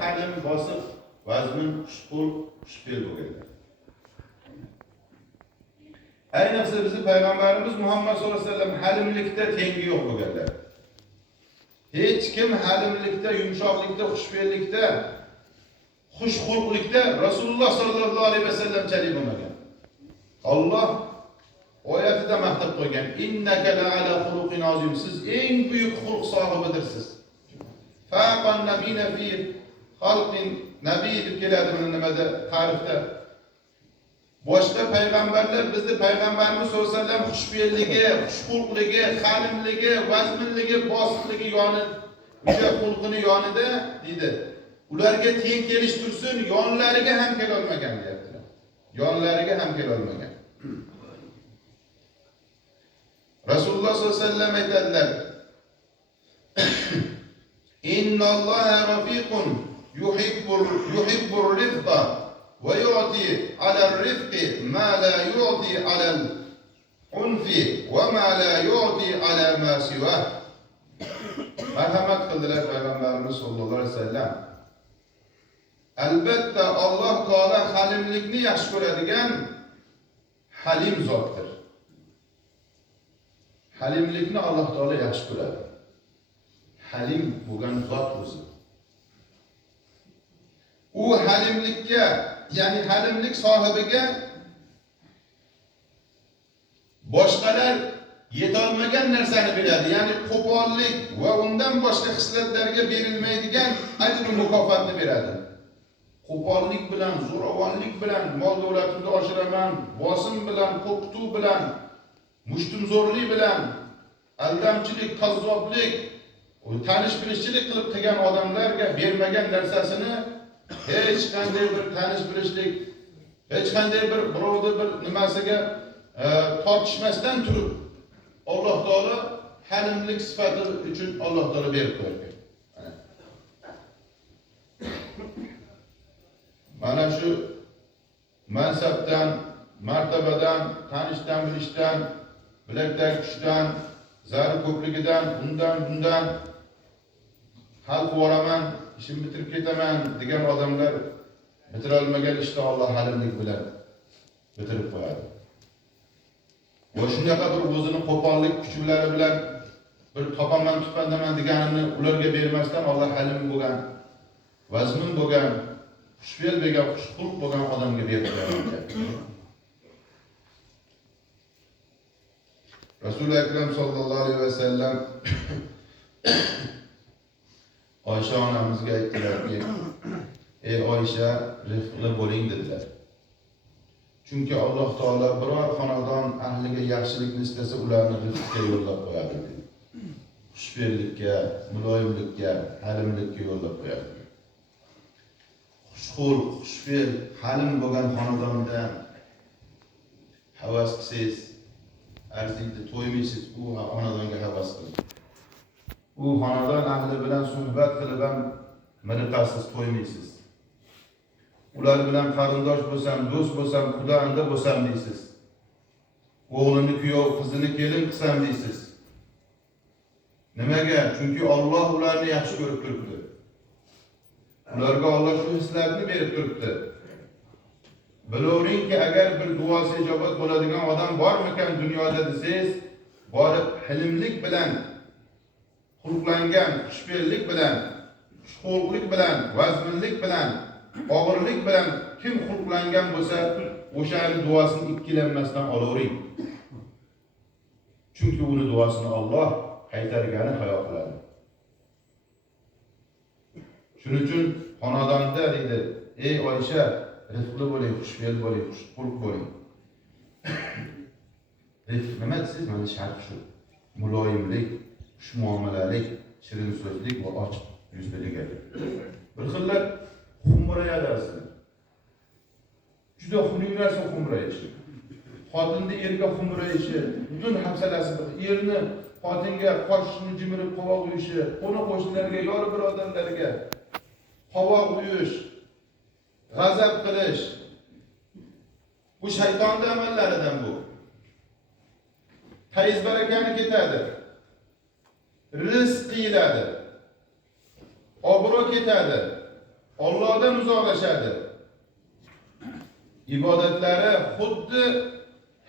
halim bosib, vazmin xushqul, xushfe'l bo'lganlar. Ayniqsa bizni payg'ambarimiz Muhammad sollallohu alayhi vasallam halimlikda tengi yo'q bo'lganlar. Hech kim halimlikda, yumshoqlikda, xushfe'llikda, xushxulqlikda Rasululloh sollallohu alayhi vasallamchalik bo'lmagan. Alloh oyatida maqtab qo'ygan: "Innaka la'ala xuluqin azim." Siz eng buyuk xulq sohibidirsiz. Faqan nabiyina fi xalqin nabiy deb keladi buni nimada ta'rifda. Boshqa payg'ambarlar bizni payg'ambarimiz sollallohu alayhi vasallam xushfe'lligi, xushxulqligi, halimligi, vazminligi, bosiqligi yoni, o'sha xulqini yonida deydi. Ularga teng kelish tursin, yonlariga ham kela olmagan deyaptilar. Yonlariga ham kela olmagan. Rasululloh sollallohu alayhi vasallam aytadilar: "Innalloha rafiqun yuhibbur rifqa va yu'ti 'alal rifqi ma la yu'ti 'alal unfi va ma la yu'ti 'ala ma siwa." Marhamat qildilar payg'ambarimiz sollallohu alayhi vasallam. Albatta Alloh taolo halimlikni yaxshi ko'radigan halim zotdir. Halimlikni Alloh taolo yaxshi ko'radi. Halim bo'lgan zot o'zi. U halimlikka, ya'ni halimlik sohibiga boshqalar yetolmagan narsani beradi, ya'ni qo'pollik va undan boshqa xislatlarga berilmaydigan ajr mukofotni beradi. Qo'pollik bilan, zo'ravonlik bilan mol davlatimni oshiraman, bosim bilan, qo'rqituv bilan, mushtumzo'rlik bilan, aldamchilik, kazzoblik, tanish bilishchilik qilib qilgan odamlarga bermagan narsasini hech qanday bir tanish bilishlik, hech qanday bir birovni bir nimasiga tortishmasdan turib Alloh taolo halimlik sifati uchun Alloh taolo berib qo'ygan. Mana shu mansabdan, martabadan, tanishdan bilishdan, bilakdagi kuchdan, zari ko'pligidan, bundan hal qilaman, ishimni bitirib ketaman degan odamlar bitira olmagan ishni Alloh halimlik bilan bitirib qo'yadi. Va shunaqa bir o'zini qo'pollik kuchlari bilan bir topaman, tupandaman deganini ularga bermasdan Alloh halim bo'lgan, vazmin bo'lgan, xushfe'l bo'lgan, xushxulq bo'lgan odamga berib qo'yadi. Rasul-i Akram sallallohu alayhi vasallam Oysha onamizga aytdilarki: "Ey Oysha, rifqli bo'ling" dedilar. Chunki Alloh taolo biror xonadon ahliga yaxshilikni istasa, ularni rifqga yo'llab qo'yadi. Xushfe'llikka, muloyimlikka, halimlikka yo'llab qo'yadi. Xushxulq, xushfe'l, halim bo'lgan xonadonda havas qilsangiz, arziydi, to'ymaysiz, bu xonadonga havas qiling. U xonadon ahli bilan suhbat qilib ham miriqasiz, to'ymaysiz. Ular bilan qarindosh bo'lsam, do'st bo'lsam, xudoanda bo'lsam deysiz. O'g'lini kuyov, qizini kelin qilsam deysiz. Nimaga? Chunki Alloh ularni yaxshi ko'rib turibdi. Ularga Alloh shu hislarni berib turibdi. Bilavringki, agar bir duosi ijobat bo'ladigan odam bormikan dunyoda desangiz, borib hilimlik bilan, xulqlangan, xushfe'llik bilan, xushxulqlik bilan, vazminlik bilan, og'irlik bilan kim xulqlangan bo'lsa, o'shaning duosini ikkilanmasdan olavering. Chunki uni duosini Alloh qaytargani hayo qiladi. Shuning uchun xonadonda deydi: "Ey Oysha, rifqli bo'ling, xushfe'l bo'ling, xushxulq bo'ling." Rifq nima desiz? Mana sharh shu. Muloyimlik, xushmuomalalik, shirin so'zlik va ochiq yuzlilik. Bir xillar xumrayadi aslida. Juda xunuk narsa xumrayishi. Xotinni erga xumrayishi, butun hafsalasi, erni xotinga qoshini jimirib qovoq uyishi, qo'ni-qo'shnilarga, yor birodarlarga qovoq uyish, g'azab qilish. Bu shaytonning amallaridan bu. Fayz barakani ketadi. Rizq qiyiladi. Obro' ketadi. Allohdan uzoqlashadi. Ibodatlari xuddi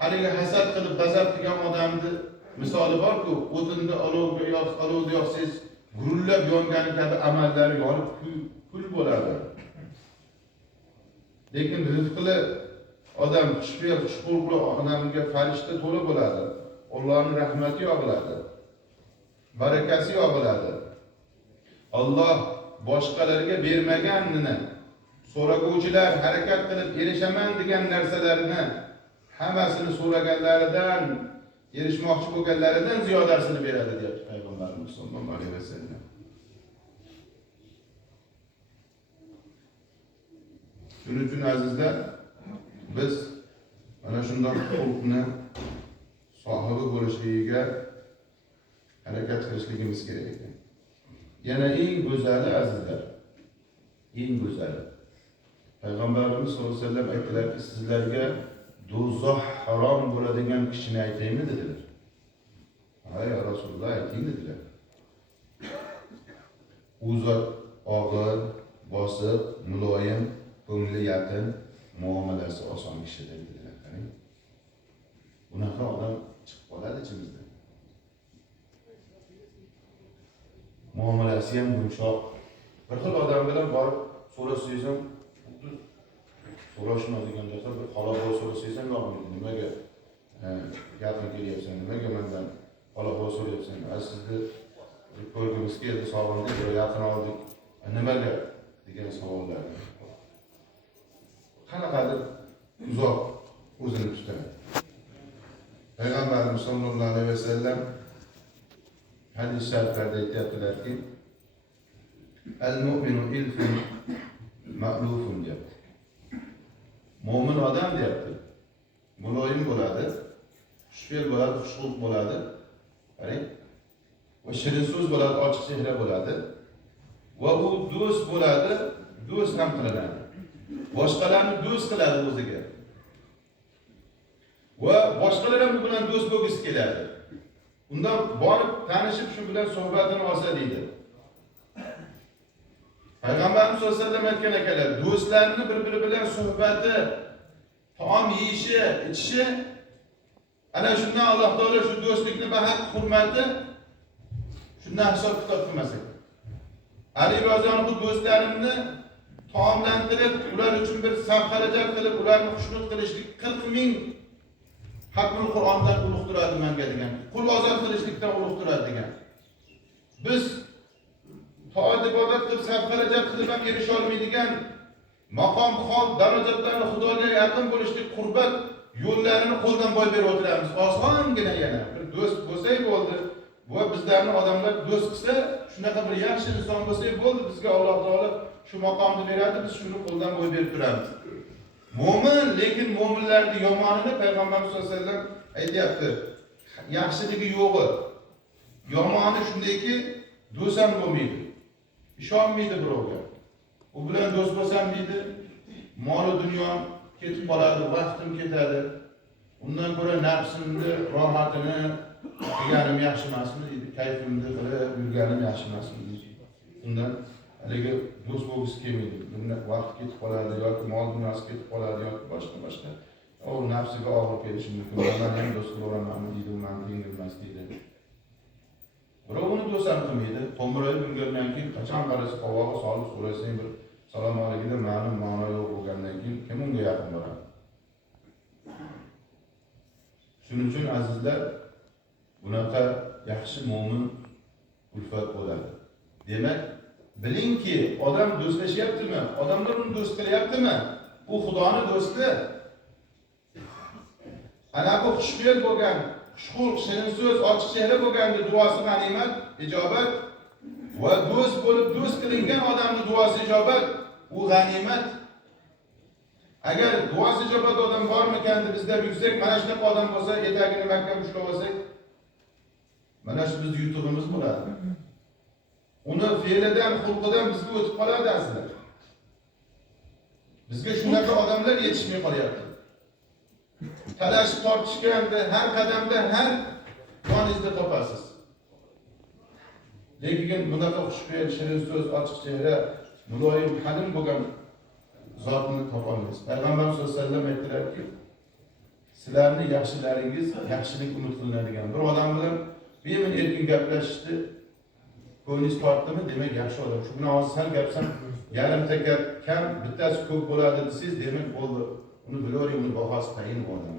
haligi hasad qilib g'azab qilgan odamni misoli bor-ku, o'tinda olovga yoqsangiz gurullab yongani kabi amallari yonib kul bo'ladi. Lekin rizqli odam xushxulqli odamga farishta to'la bo'ladi. Allohning rahmati yog'iladi. Barakasi yog'iladi. Alloh boshqalarga bermaganini so'raguvchilar harakat qilib erishaman degan narsalarni hammasini so'raganlaridan, erishmoqchi bo'lganlaridan ziyodasini beradi deyapti Payg'ambarimiz sollallohu alayhi vasallam. Shuning uchun azizlar, biz mana shunday xulqni sohibi bo'lishligiga harakat qilishligimiz kerak ekan. Yana eng go'zali azizlar, eng go'zali. Payg'ambarimiz sollallohu alayhi vasallam aytdilarki, sizlarga do'zax harom bo'ladigan kishini aytaymi dedilar. Hay Rasululloh ayting dedilar. U zot og'ir, bosiq, muloyim, ko'ngli yaqin, muomalasi oson kishi dedilar. Qarang. Bunaqa odam chiqib qoladi ichimizda. Muomalasi ham yumshoq. Bir xil odam bilan borib so'rasangiz ham so'rashmaydigan narsa, bir halol so'rasangiz ham yo'qmi? Nimaga yaqin kelyapsan? Nimaga mendan halol so'rayapsan? Sizni ko'rgimiz keldi, sog'indik, yaqin oldik. Nimaga degan savollar. Qanaqadir uzoq o'zini tutadi. Payg'ambarimiz sollallohu alayhi vasallam hadis shariflarda aytadilarki, al-mu'minu ilfun ma'lufun deyapti. Mo'min odam deyapti. Muloyim bo'ladi, xushfe'l bo'ladi, xushxulq bo'ladi. Qarang. Va shirin so'z bo'ladi, ochiq chehra bo'ladi. Va u do'st bo'ladi, do'st ham qilinadi. Boshqalarni do'st qiladi o'ziga. Va boshqalar ham bu bilan do'st bo'lgisi keladi. Undan borib tanishib shu bilan suhbatini olsa deydi. Payg'ambarimiz sollallohu alayhi vasallam aytgan ekanlar, do'stlarni bir-biri bilan suhbati, taom yeyishi, ichishi, ana shundan Alloh taolo shu do'stlikni bahaq hurmati shundan hisob kitob qilmasa. Ali roziyallohu anhu do'stlarimni taomlantirib, ular uchun bir sarf xarajat qilib, ularni xushnud qilishlik 40 ming Hatmul Qur'ondan ulug'tiradi menga degan. Qul ozod qilishlikdan ulug'tiradi degan. Biz toat ibodat qilib, sarf xarajat qilib ham erisha olmaydigan maqom, hol, darajatlarni Xudoga yaqin bo'lishlik qurbat yo'llarini qo'ldan boy berib o'tiramiz. Osongina yana bir do'st bo'lsak bo'ldi. Bu bizlarni odamlar do'st qilsa, shunaqa bir yaxshi inson bo'lsak bo'ldi, bizga Alloh taolo shu maqomni beradi, biz shuni qo'ldan boy berib turamiz. Mo'min, lekin mo'minlarning yomonini Payg'ambarimiz sollallohu alayhi vasallam aytayapti. Yaxshiligi yo'g'i. Yomoni shundayki, do'st ham bo'lmaydi. Ishonmaydi birovga. U bilan do'st bo'lsam deydi, mol va dunyo ketib qoladi, vaqtim ketadi. Undan ko'ra nafsimni rohatini qilganim yaxshi emasmi deydi. Kayfimni qilib yurganim yaxshi emasmi deydi. Undan haligi do'st bo'lgisi kelmaydi. Bundan vaqt ketib qoladi yoki mol dunyosi ketib qoladi yoki boshqa. O nafsiga og'ir kelishi mumkin. Men ham do'st bo'lamanmi deydi, men yengilmas deydi. Birovni do'st ham qilmaydi. Qo'mirayib yurgandan keyin qachon qarasa qovog'i solib so'rasang bir salom alaykum ma'lum ma'no yo'q bo'lgandan keyin kim unga yaqin bo'ladi? Shuning uchun azizlar, bunaqa yaxshi mo'min ulfat bo'ladi. Demak, bilingki, odam do'stlashyaptimi? Odamlar uni do'st qilyaptimi? U Xudoning do'sti. Ana bu xushfe'l bo'lgan, xushxulq, shirin so'z, ochiq chehra bo'lganda duosi g'animat, ijobat va do'st bo'lib do'st qilingan odamning duosi ijobat, u g'animat. Agar duosi ijobat odam bormi-kanda bizda yuksak, mana shunaqa odam bo'lsa, etagini mahkam ushlab olsak, mana shu bizning yutug'imiz bo'ladi. Uni fe'lidan, xulqidan bizga o'tib qoladi azizlar. Bizga shunaqa odamlar yetishmay qolyapti. Talashib tortishganda har qadamda, har joningizda topasiz. Lekin bunaqa xushfe'l, shirin so'z, ochiq chehra, muloyim qadim bo'lgan zotni topolmaysiz. Payg'ambarimiz sollallohu alayhi vasallam aytdilarki, sizlarning yaxshilaringiz yaxshilik umid qilinadigan bir odam bilan bemin erkin gaplashishni ko'nglingiz tortdimi, demak yaxshi odam. Shu bilan hozir sal gapsam, yarimta gap kam, bittasi ko'p bo'ladi desangiz, demak bo'ldi. Uni bilavering, uni bahosi tayin odam.